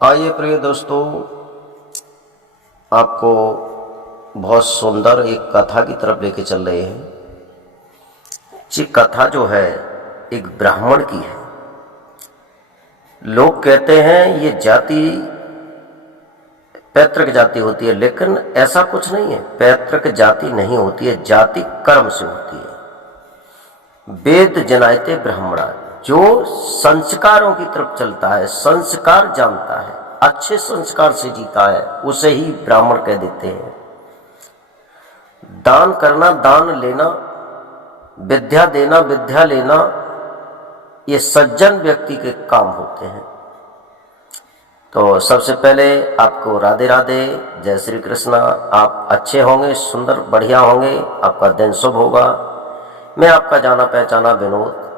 आइए प्रिय दोस्तों, आपको बहुत सुंदर एक कथा की तरफ लेके चल रहे हैं। ये कथा जो है एक ब्राह्मण की है। लोग कहते हैं ये जाति पैतृक जाति होती है, लेकिन ऐसा कुछ नहीं है। पैतृक जाति नहीं होती है, जाति कर्म से होती है। वेद जनायते ब्राह्मणा, जो संस्कारों की तरफ चलता है, संस्कार जानता है, अच्छे संस्कार से जीता है, उसे ही ब्राह्मण कह देते हैं। दान करना, दान लेना, विद्या देना, विद्या लेना, ये सज्जन व्यक्ति के काम होते हैं। तो सबसे पहले आपको राधे राधे, जय श्री कृष्णा। आप अच्छे होंगे, सुंदर बढ़िया होंगे, आपका दिन शुभ होगा। मैं आपका जाना पहचाना विनोद।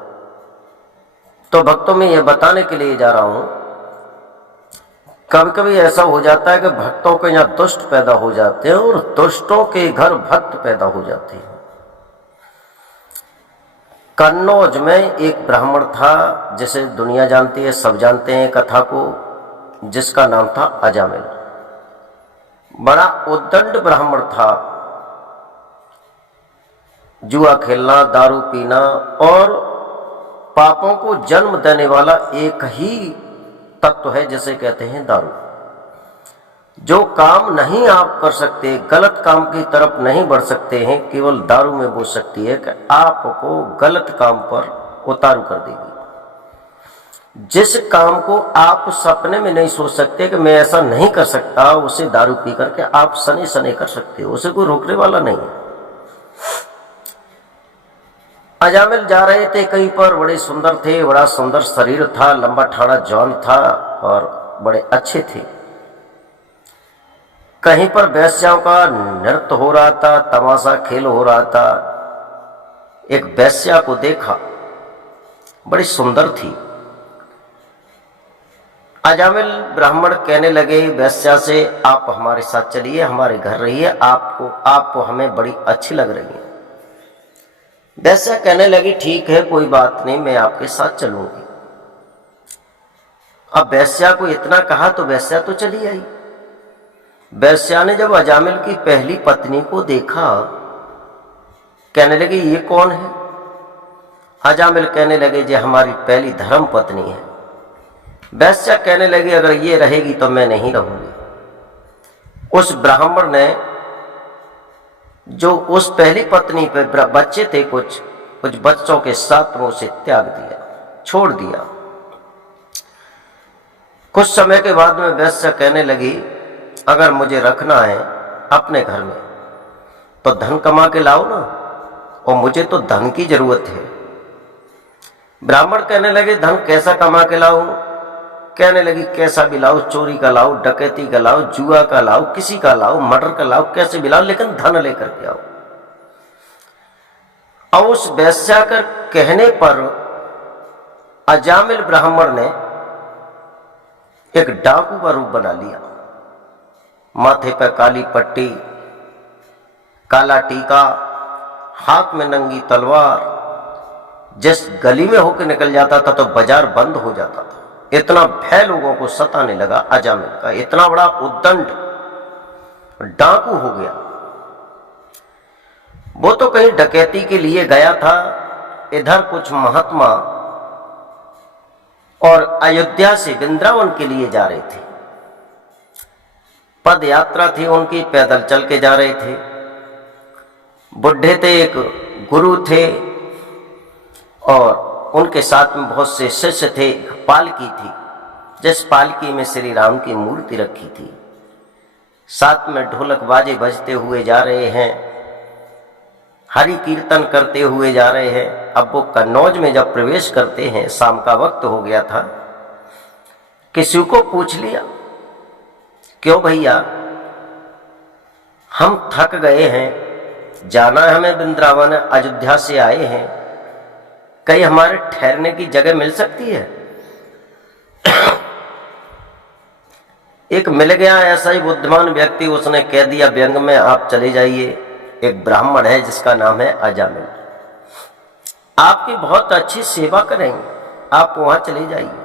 तो भक्तों में यह बताने के लिए जा रहा हूं, कभी कभी ऐसा हो जाता है कि भक्तों के यहाँ दुष्ट पैदा हो जाते हैं और दुष्टों के घर भक्त पैदा हो जाते हैं। कन्नौज में एक ब्राह्मण था, जिसे दुनिया जानती है, सब जानते हैं कथा को, जिसका नाम था अजामिल। बड़ा उद्दंड ब्राह्मण था। जुआ खेलना, दारू पीना और पापों को जन्म देने वाला एक ही तत्व है जिसे कहते हैं दारू। जो काम नहीं आप कर सकते, गलत काम की तरफ नहीं बढ़ सकते हैं, केवल दारू में वो शक्ति है कि आपको गलत काम पर उतारू कर देगी। जिस काम को आप सपने में नहीं सोच सकते कि मैं ऐसा नहीं कर सकता, उसे दारू पी करके आप सने सने कर सकते हो, उसे कोई रोकने वाला नहीं है। अजामिल जा रहे थे कहीं पर, बड़े सुंदर थे, बड़ा सुंदर शरीर था, लंबा ठाड़ा जौन था और बड़े अच्छे थे। कहीं पर वेश्याओं का नृत्य हो रहा था, तमाशा खेल हो रहा था। एक वेश्या को देखा, बड़ी सुंदर थी। अजामिल ब्राह्मण कहने लगे वेश्या से, आप हमारे साथ चलिए, हमारे घर रहिए, आपको हमें बड़ी अच्छी लग रही है। वेश्या कहने लगी ठीक है, कोई बात नहीं, मैं आपके साथ चलूंगी। अब वेश्या को इतना कहा तो वेश्या तो चली आई। वेश्या ने जब अजामिल की पहली पत्नी को देखा, कहने लगी ये कौन है? अजामिल कहने लगे ये हमारी पहली धर्म पत्नी है। वेश्या कहने लगी अगर ये रहेगी तो मैं नहीं रहूंगी। उस ब्राह्मण ने, जो उस पहली पत्नी पे बच्चे थे, कुछ बच्चों के साथ में उसे त्याग दिया, छोड़ दिया। कुछ समय के बाद में वेश्या कहने लगी अगर मुझे रखना है अपने घर में तो धन कमा के लाओ ना, और मुझे तो धन की जरूरत है। ब्राह्मण कहने लगे धन कैसा कमा के लाऊं? कहने लगी कैसा भी लाओ, चोरी का लाओ, डकैती का लाओ, जुआ का लाओ, किसी का लाओ, मर्डर का लाओ, कैसे भी लाओ, लेकिन धन लेकर के आओ। और उस वेश्या के कहने पर अजामिल ब्राह्मण ने एक डाकू का रूप बना लिया। माथे पर काली पट्टी, काला टीका, हाथ में नंगी तलवार। जिस गली में होकर निकल जाता था तो बाजार बंद हो जाता था। इतना भय लोगों को सताने लगा अजामिल का। इतना बड़ा उद्दंड डाकू हो गया। वो तो कहीं डकैती के लिए गया था, इधर कुछ महात्मा और अयोध्या से वृंदावन के लिए जा रहे थे। पद यात्रा थी उनकी, पैदल चल के जा रहे थे। बुढ़े थे, एक गुरु थे और उनके साथ में बहुत से शिष्य थे। एक पालकी थी, जिस पालकी में श्री राम की मूर्ति रखी थी। साथ में ढोलक बाजे बजते हुए जा रहे हैं, हरि कीर्तन करते हुए जा रहे हैं। अब वो कन्नौज में जब प्रवेश करते हैं, शाम का वक्त हो गया था, किसी को पूछ लिया क्यों भैया, हम थक गए हैं, जाना है हमें वृंदावन, अयोध्या से आए हैं, कहीं हमारे ठहरने की जगह मिल सकती है? एक मिल गया ऐसा ही बुद्धिमान व्यक्ति, उसने कह दिया व्यंग में आप चले जाइए, एक ब्राह्मण है जिसका नाम है अजामिल, आपकी बहुत अच्छी सेवा करेंगे, आप वहां चले जाइए।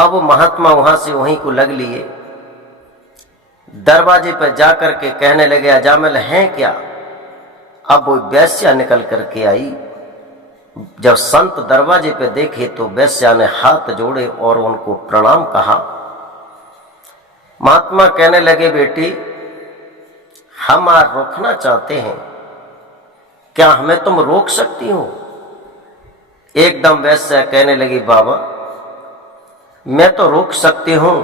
अब वो महात्मा वहां से वहीं को लग लिए, दरवाजे पर जाकर के कहने लगे, अजामिल हैं क्या? अब वो वेश्या निकल करके आई। जब संत दरवाजे पे देखे तो वेश्या ने हाथ जोड़े और उनको प्रणाम कहा। महात्मा कहने लगे, बेटी हम आज रोकना चाहते हैं, क्या हमें तुम रोक सकती हो? एकदम वेश्या कहने लगी, बाबा मैं तो रोक सकती हूं,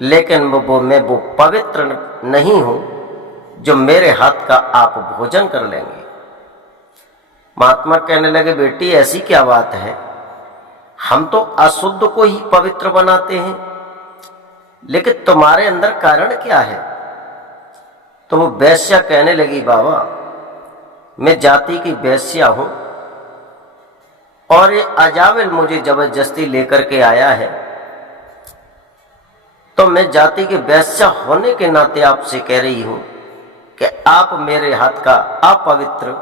लेकिन मैं वो पवित्र नहीं हूं जो मेरे हाथ का आप भोजन कर लेंगे। महात्मा कहने लगे, बेटी ऐसी क्या बात है, हम तो अशुद्ध को ही पवित्र बनाते हैं, लेकिन तुम्हारे अंदर कारण क्या है? तो वो वेश्या कहने लगी, बाबा मैं जाति की वेश्या हूं और ये अजामिल मुझे जबरदस्ती लेकर के आया है, तो मैं जाति के वेश्या होने के नाते आपसे कह रही हूं कि आप मेरे हाथ का अपवित्र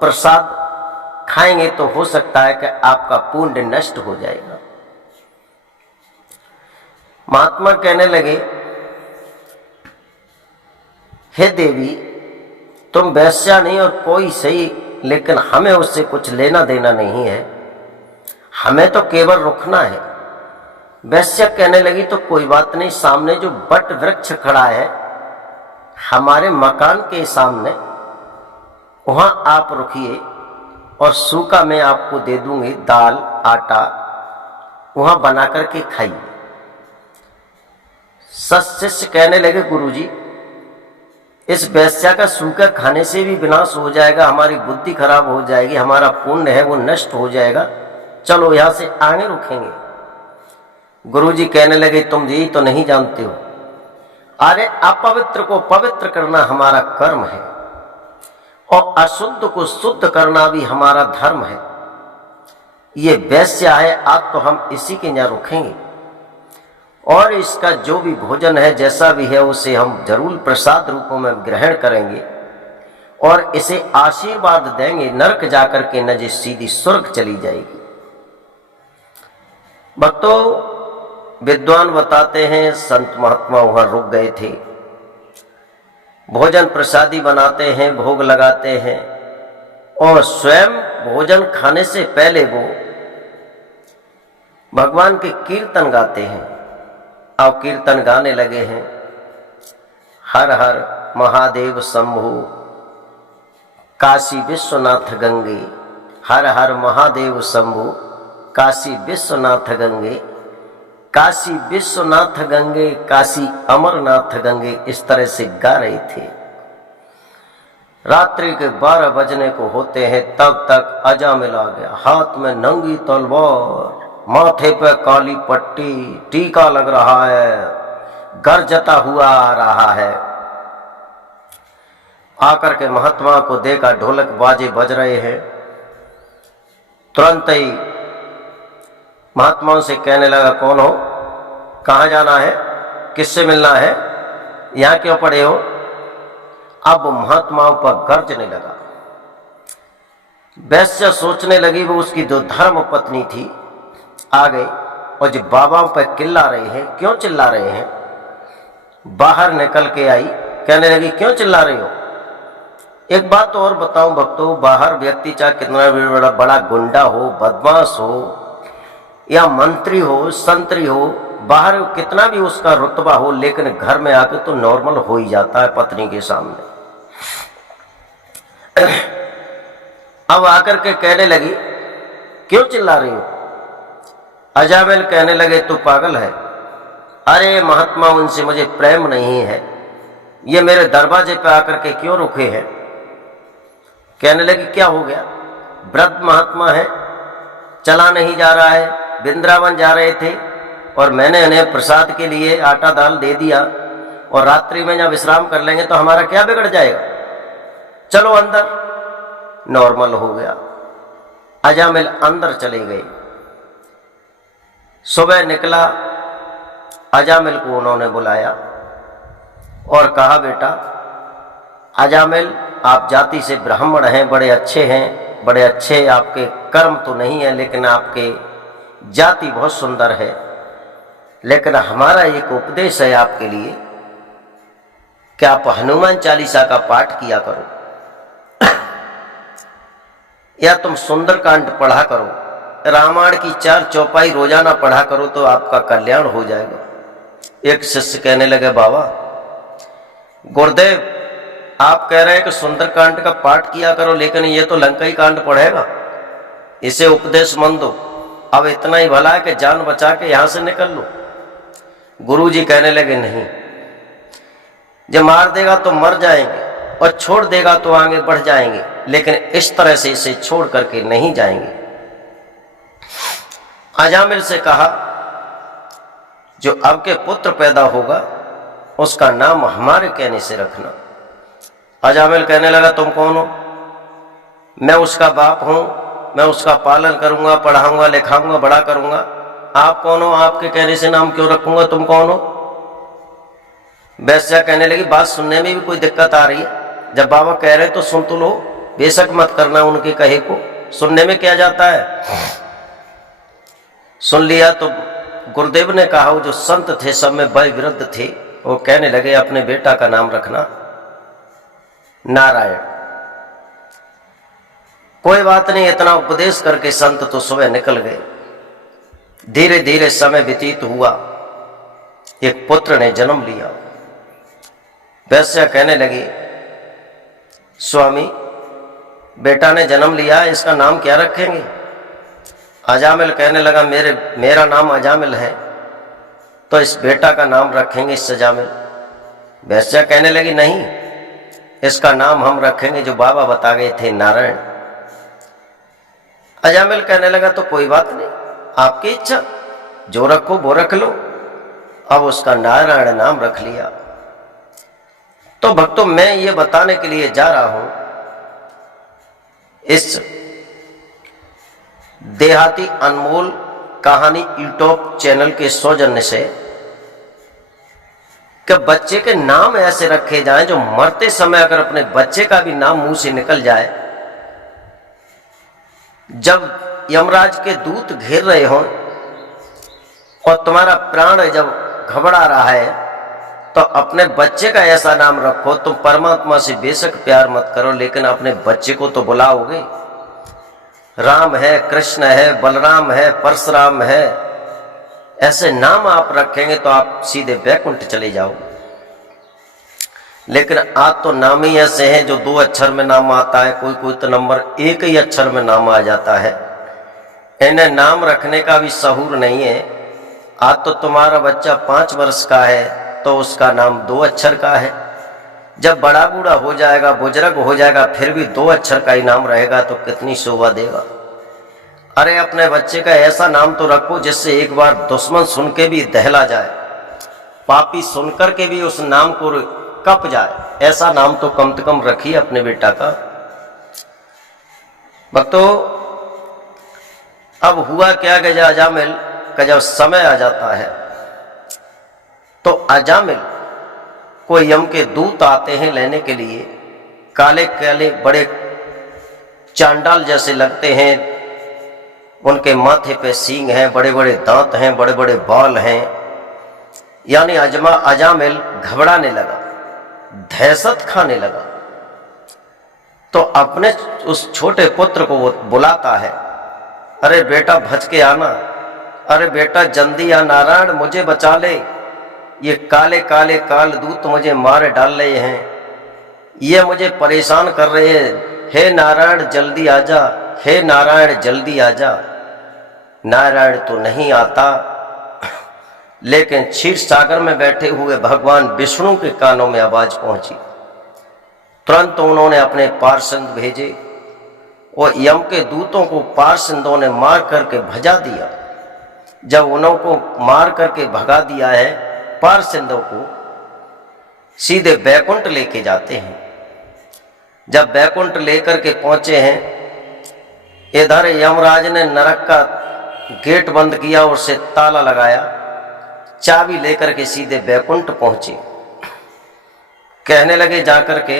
प्रसाद खाएंगे तो हो सकता है कि आपका पुण्य नष्ट हो जाएगा। महात्मा कहने लगे, हे देवी तुम वेश्या नहीं और कोई सही, लेकिन हमें उससे कुछ लेना देना नहीं है, हमें तो केवल रुकना है। वैश्या कहने लगी, तो कोई बात नहीं, सामने जो बट वृक्ष खड़ा है हमारे मकान के सामने, वहां आप रुकिए और सूखा मैं आपको दे दूंगी, दाल आटा, वहां बना करके खाइए। शिष्य कहने लगे, गुरुजी इस वैश्या का सूखा खाने से भी विनाश हो जाएगा, हमारी बुद्धि खराब हो जाएगी, हमारा पुण्य है वो नष्ट हो जाएगा, चलो यहां से आगे रुकेंगे। गुरुजी कहने लगे, तुम यही तो नहीं जानते हो, अरे अपवित्र को पवित्र करना हमारा कर्म है और अशुद्ध को शुद्ध करना भी हमारा धर्म है। ये वैश्या है, आज तो हम इसी के यहाँ रुकेंगे और इसका जो भी भोजन है जैसा भी है उसे हम जरूर प्रसाद रूपों में ग्रहण करेंगे और इसे आशीर्वाद देंगे, नरक जाकर के न जी सीधी स्वर्ग चली जाएगी। भक्तों, विद्वान बताते हैं संत महात्मा वहां रुक गए थे, भोजन प्रसादी बनाते हैं, भोग लगाते हैं और स्वयं भोजन खाने से पहले वो भगवान के कीर्तन गाते हैं। अब कीर्तन गाने लगे हैं, हर हर महादेव शंभु काशी विश्वनाथ गंगे, हर हर महादेव शंभु काशी विश्वनाथ गंगे, काशी विश्वनाथ गंगे, काशी अमरनाथ गंगे, इस तरह से गा रहे थे। रात्रि के 12 बजने को होते हैं, तब तक अजामिल आ गया, हाथ में नंगी तलवार, माथे पे काली पट्टी, टीका लग रहा है, गरजता हुआ आ रहा है। आकर के महात्मा को देखा, ढोलक बाजे बज रहे हैं, तुरंत ही महात्माओं से कहने लगा, कौन हो, कहाँ जाना है, किससे मिलना है, यहाँ क्यों पड़े हो? अब महात्माओं पर गर्जने लगा। वैश्य सोचने लगी वो उसकी जो धर्म पत्नी थी आ गई और जो बाबाओं पर चिल्ला रहे हैं, क्यों चिल्ला रहे हैं? बाहर निकल के आई, कहने लगी, क्यों चिल्ला रही हो? एक बात और बताऊं भक्तों, बाहर व्यक्ति चाहे कितना भी बड़ा गुंडा हो, बदमाश हो या मंत्री हो, संतरी हो, बाहर कितना भी उसका रुतबा हो, लेकिन घर में आके तो नॉर्मल हो ही जाता है पत्नी के सामने। अब आकर के कहने लगी, क्यों चिल्ला रही हो? अजामिल कहने लगे, तू पागल है, अरे महात्मा उनसे मुझे प्रेम नहीं है, ये मेरे दरवाजे पे आकर के क्यों रुके हैं? कहने लगी, क्या हो गया? वृद्ध महात्मा है, चला नहीं जा रहा है, वृंदावन जा रहे थे और मैंने उन्हें प्रसाद के लिए आटा दाल दे दिया और रात्रि में जब विश्राम कर लेंगे तो हमारा क्या बिगड़ जाएगा, चलो अंदर। नॉर्मल हो गया, अजामिल अंदर चले गए। सुबह निकला, अजामिल को उन्होंने बुलाया और कहा, बेटा अजामिल आप जाति से ब्राह्मण हैं, बड़े अच्छे हैं, बड़े अच्छे, आपके कर्म तो नहीं है लेकिन आपके जाति बहुत सुंदर है, लेकिन हमारा एक उपदेश है आपके लिए कि आप हनुमान चालीसा का पाठ किया करो या तुम सुंदरकांड पढ़ा करो, रामायण की 4 चौपाई रोजाना पढ़ा करो तो आपका कल्याण हो जाएगा। एक शिष्य कहने लगे, बाबा गुरुदेव आप कह रहे हैं कि सुंदरकांड का पाठ किया करो, लेकिन ये तो लंकाई कांड पढ़ेगा, इसे उपदेश मन दो। अब इतना ही भला है कि जान बचा के यहां से निकल लो। गुरुजी कहने लगे, नहीं, जब मार देगा तो मर जाएंगे और छोड़ देगा तो आगे बढ़ जाएंगे, लेकिन इस तरह से इसे छोड़ करके नहीं जाएंगे। अजामिल से कहा, जो अब के पुत्र पैदा होगा उसका नाम हमारे कहने से रखना। अजामिल कहने लगा, तुम कौन हो? मैं उसका बाप हूं, मैं उसका पालन करूंगा, पढ़ाऊंगा, लिखाऊंगा, बड़ा करूंगा। आप कौन हो? आपके कहने से नाम क्यों रखूंगा? तुम कौन हो? वैश्या कहने लगी, बात सुनने में भी कोई दिक्कत आ रही है? जब बाबा कह रहे तो सुन तो लो, बेशक मत करना उनके कहे को, सुनने में क्या जाता है। सुन लिया तो गुरुदेव ने कहा, वो जो संत थे सब में वय वृद्ध थे, वो कहने लगे, अपने बेटा का नाम रखना नारायण। कोई बात नहीं, इतना उपदेश करके संत तो सुबह निकल गए। धीरे धीरे समय व्यतीत हुआ, एक पुत्र ने जन्म लिया। वैश्या कहने लगी, स्वामी बेटा ने जन्म लिया, इसका नाम क्या रखेंगे? अजामिल कहने लगा, मेरा नाम अजामिल है, तो इस बेटा का नाम रखेंगे सजामिल। वैश्या कहने लगी, नहीं, इसका नाम हम रखेंगे जो बाबा बता गए थे, नारायण। अजामिल कहने लगा, तो कोई बात नहीं, आपकी इच्छा, जो रखो वो रख लो। अब उसका नारायण नाम रख लिया। तो भक्तों, मैं ये बताने के लिए जा रहा हूं इस देहाती अनमोल कहानी यूट्यूब चैनल के सौजन्य से कि बच्चे के नाम ऐसे रखे जाएं जो मरते समय अगर अपने बच्चे का भी नाम मुंह से निकल जाए, जब यमराज के दूत घेर रहे हों और तुम्हारा प्राण जब घबरा रहा है, तो अपने बच्चे का ऐसा नाम रखो। तुम परमात्मा से बेशक प्यार मत करो, लेकिन अपने बच्चे को तो बुलाओगे। राम है, कृष्ण है, बलराम है, परशुराम है, ऐसे नाम आप रखेंगे तो आप सीधे वैकुंठ चले जाओगे। लेकिन आज तो नाम ही ऐसे हैं जो 2 अक्षर में नाम आता है, कोई कोई तो नंबर 1 ही अक्षर में नाम आ जाता है। इन्हें नाम रखने का भी सहूर नहीं है। आज तो तुम्हारा बच्चा 5 वर्ष का है तो उसका नाम 2 अक्षर का है। जब बड़ा बूढ़ा हो जाएगा, बुजुर्ग हो जाएगा, फिर भी 2 अक्षर का ही नाम रहेगा तो कितनी शोभा देगा। अरे अपने बच्चे का ऐसा नाम तो रखो जिससे एक बार दुश्मन सुन के भी दहला जाए, पापी सुनकर के भी उस नाम को कप जाए। ऐसा नाम तो कम से कम रखिए अपने बेटा का। भक्तों, अब हुआ क्या कि अजामिल का जब समय आ जाता है तो अजामिल को यम के दूत आते हैं लेने के लिए। काले काले बड़े चांडाल जैसे लगते हैं, उनके माथे पे सींग हैं, बड़े बड़े दांत हैं, बड़े बड़े बाल हैं। यानी अजामिल घबराने लगा, दहशत खाने लगा। तो अपने उस छोटे पुत्र को वो बुलाता है, अरे बेटा भज के आना, अरे बेटा जल्दी आ, नारायण मुझे बचा ले, ये काले काले काल दूत मुझे मार डाल रहे हैं, ये मुझे परेशान कर रहे हैं। हे नारायण जल्दी आजा, हे नारायण जल्दी आजा। नारायण तो नहीं आता, लेकिन क्षीर सागर में बैठे हुए भगवान विष्णु के कानों में आवाज पहुंची। तुरंत उन्होंने अपने पार्षद भेजे और यम के दूतों को पार्षदों ने मार करके भजा दिया। जब उनको मार करके भगा दिया है, पार्षदों को सीधे बैकुंठ लेके जाते हैं। जब बैकुंठ लेकर के पहुंचे हैं, इधर यमराज ने नरक का गेट बंद किया और उसे ताला लगाया, चाबी लेकर के सीधे बैकुंठ पहुंचे। कहने लगे जाकर के,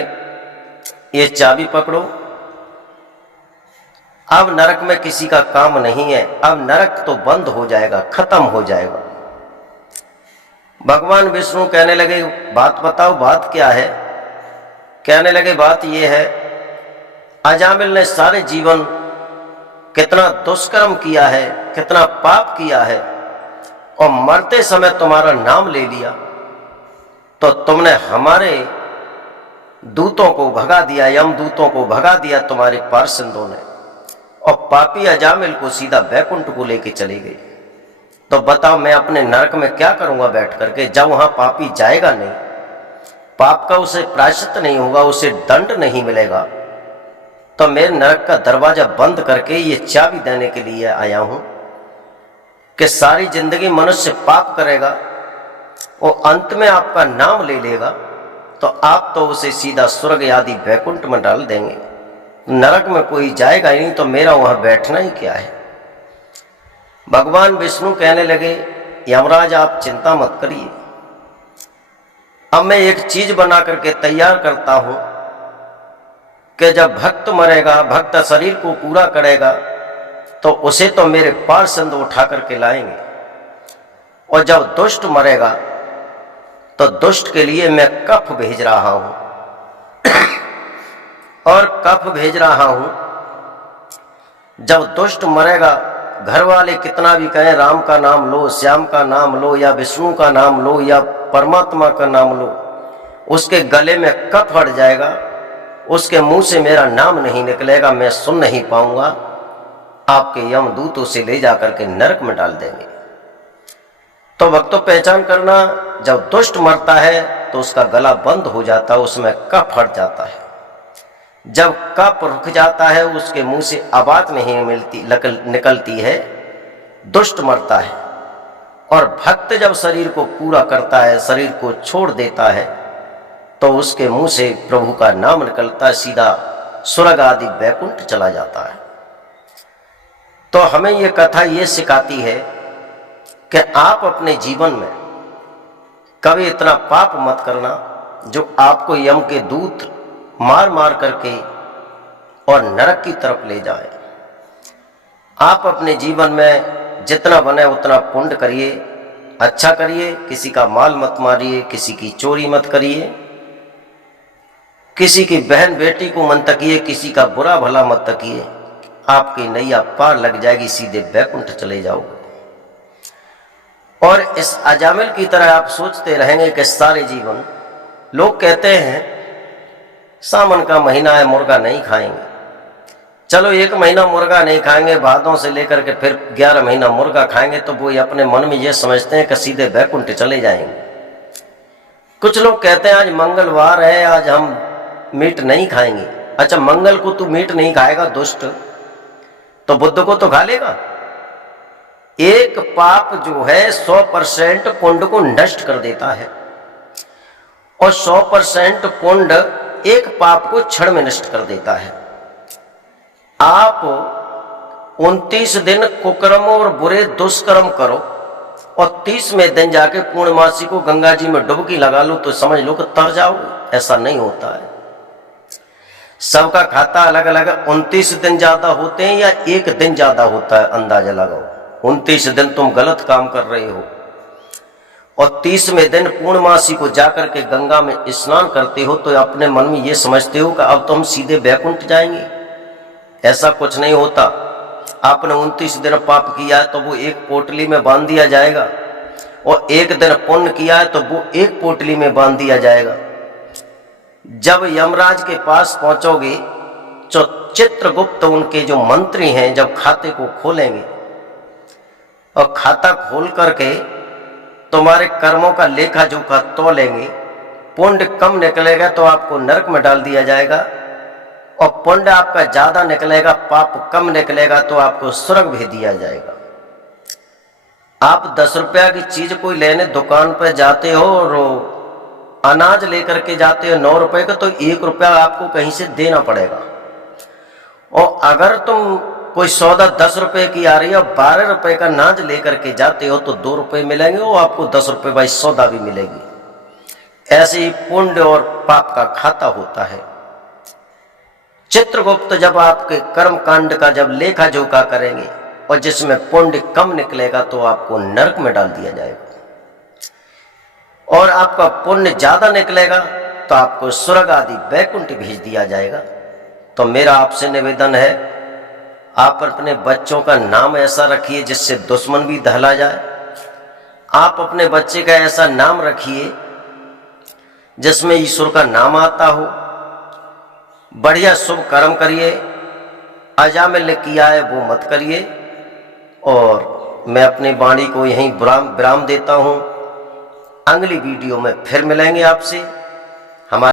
ये चाबी पकड़ो, अब नरक में किसी का काम नहीं है, अब नरक तो बंद हो जाएगा, खत्म हो जाएगा। भगवान विष्णु कहने लगे बात बताओ, बात क्या है? कहने लगे बात ये है, अजामिल ने सारे जीवन कितना दुष्कर्म किया है, कितना पाप किया है, और मरते समय तुम्हारा नाम ले लिया तो तुमने हमारे दूतों को भगा दिया, यम दूतों को भगा दिया तुम्हारे पार्षदों ने, और पापी अजामिल को सीधा वैकुंठ को लेके चले गए। तो बताओ मैं अपने नरक में क्या करूंगा बैठ करके, जब वहां पापी जाएगा नहीं, पाप का उसे प्रायश्चित नहीं होगा, उसे दंड नहीं मिलेगा, तो मैं नरक का दरवाजा बंद करके ये चाबी देने के लिए आया हूं कि सारी जिंदगी मनुष्य पाप करेगा और अंत में आपका नाम ले लेगा तो आप तो उसे सीधा स्वर्ग आदि वैकुंठ में डाल देंगे, नरक में कोई जाएगा ही नहीं, तो मेरा वहां बैठना ही क्या है। भगवान विष्णु कहने लगे यमराज आप चिंता मत करिए, अब मैं एक चीज बना करके तैयार करता हूं कि जब भक्त मरेगा, भक्त शरीर को पूरा करेगा तो उसे तो मेरे पार्षद उठा करके लाएंगे, और जब दुष्ट मरेगा तो दुष्ट के लिए मैं कफ भेज रहा हूं और कफ भेज रहा हूं। जब दुष्ट मरेगा, घर वाले कितना भी कहें राम का नाम लो, श्याम का नाम लो, या विष्णु का नाम लो, या परमात्मा का नाम लो, उसके गले में कफ हट जाएगा, उसके मुंह से मेरा नाम नहीं निकलेगा, मैं सुन नहीं पाऊंगा, आपके यमदूत उसे ले जाकर के नरक में डाल देंगे। तो भक्तों पहचान करना, जब दुष्ट मरता है तो उसका गला बंद हो जाता है, उसमें कफ हट जाता है, जब कफ रुक जाता है उसके मुंह से आवाज नहीं मिलती निकलती है, दुष्ट मरता है। और भक्त जब शरीर को पूरा करता है, शरीर को छोड़ देता है, तो उसके मुंह से प्रभु का नाम निकलता है, सीधा स्वर्ग आदि वैकुंठ चला जाता है। तो हमें ये कथा ये सिखाती है कि आप अपने जीवन में कभी इतना पाप मत करना जो आपको यम के दूत मार मार करके और नरक की तरफ ले जाए। आप अपने जीवन में जितना बने उतना पुण्य करिए, अच्छा करिए, किसी का माल मत मारिए, किसी की चोरी मत करिए, किसी की बहन बेटी को मत तकिए, किसी का बुरा भला मत तकिए, आपकी नैया पार लग जाएगी, सीधे वैकुंठ चले जाओगे। और इस अजामिल की तरह आप सोचते रहेंगे कि सारे जीवन, लोग कहते हैं सावन का महीना है मुर्गा नहीं खाएंगे, चलो 1 महीना मुर्गा नहीं खाएंगे, भादों से लेकर के फिर 11 महीना मुर्गा खाएंगे, तो वो अपने मन में ये समझते हैं कि सीधे वैकुंठ चले जाएंगे। कुछ लोग कहते हैं आज मंगलवार है, आज हम मीट नहीं खाएंगे। अच्छा, मंगल को तू मीट नहीं खाएगा दुष्ट, तो बुध को तो खा लेगा। एक पाप जो है 100% पुण्य को नष्ट कर देता है, और 100% पुण्य एक पाप को क्षण में नष्ट कर देता है। आप 29 दिन कुकर्म और बुरे दुष्कर्म करो और 30वें दिन जाके पूर्णमासी को गंगा जी में डुबकी लगा लो तो समझ लो कि तर जाओगे। ऐसा नहीं होता है, सबका खाता अलग अलग है। 29 दिन ज्यादा होते हैं या 1 दिन ज्यादा होता है, अंदाजा लगाओ। 29 दिन तुम गलत काम कर रहे हो और 30वें दिन पूर्णमासी को जाकर के गंगा में स्नान करते हो, तो अपने मन में ये समझते हो कि अब तो हम सीधे वैकुंठ जाएंगे। ऐसा कुछ नहीं होता। आपने 29 दिन पाप किया है तो वो एक पोटली में बांध दिया जाएगा, और 1 दिन पुण्य किया है तो वो एक पोटली में बांध दिया जाएगा। जब यमराज के पास पहुंचोगे तो चित्रगुप्त उनके जो मंत्री हैं जब खाते को खोलेंगे और खाता खोल करके तुम्हारे कर्मों का लेखा जोखा तोलेंगे, पुण्य कम निकलेगा तो आपको नरक में डाल दिया जाएगा, और पुण्य आपका ज्यादा निकलेगा, पाप कम निकलेगा तो आपको स्वर्ग भेज दिया जाएगा। आप 10 रुपया की चीज कोई लेने दुकान पर जाते हो और अनाज लेकर के जाते हो 9 रुपए का, तो 1 रुपया आपको कहीं से देना पड़ेगा। और अगर तुम कोई सौदा 10 रुपए की आ रही है और 12 रुपए का अनाज लेकर के जाते हो तो 2 रुपए मिलेंगे और आपको 10 रुपए वाली सौदा भी मिलेगी। ऐसे ही पुण्य और पाप का खाता होता है। चित्रगुप्त जब आपके कर्म कांड का जब लेखा जोखा करेंगे और जिसमें पुण्य कम निकलेगा तो आपको नरक में डाल दिया जाएगा। और आपका पुण्य ज्यादा निकलेगा तो आपको स्वर्ग आदि वैकुंठ भेज दिया जाएगा। तो मेरा आपसे निवेदन है, आप अपने बच्चों का नाम ऐसा रखिए जिससे दुश्मन भी दहला जाए। आप अपने बच्चे का ऐसा नाम रखिए जिसमें ईश्वर का नाम आता हो। बढ़िया शुभ कर्म करिए, अजामिल ने किया है वो मत करिए। और मैं अपनी वाणी को यहीं विराम देता हूं। अगली वीडियो में फिर मिलेंगे आपसे।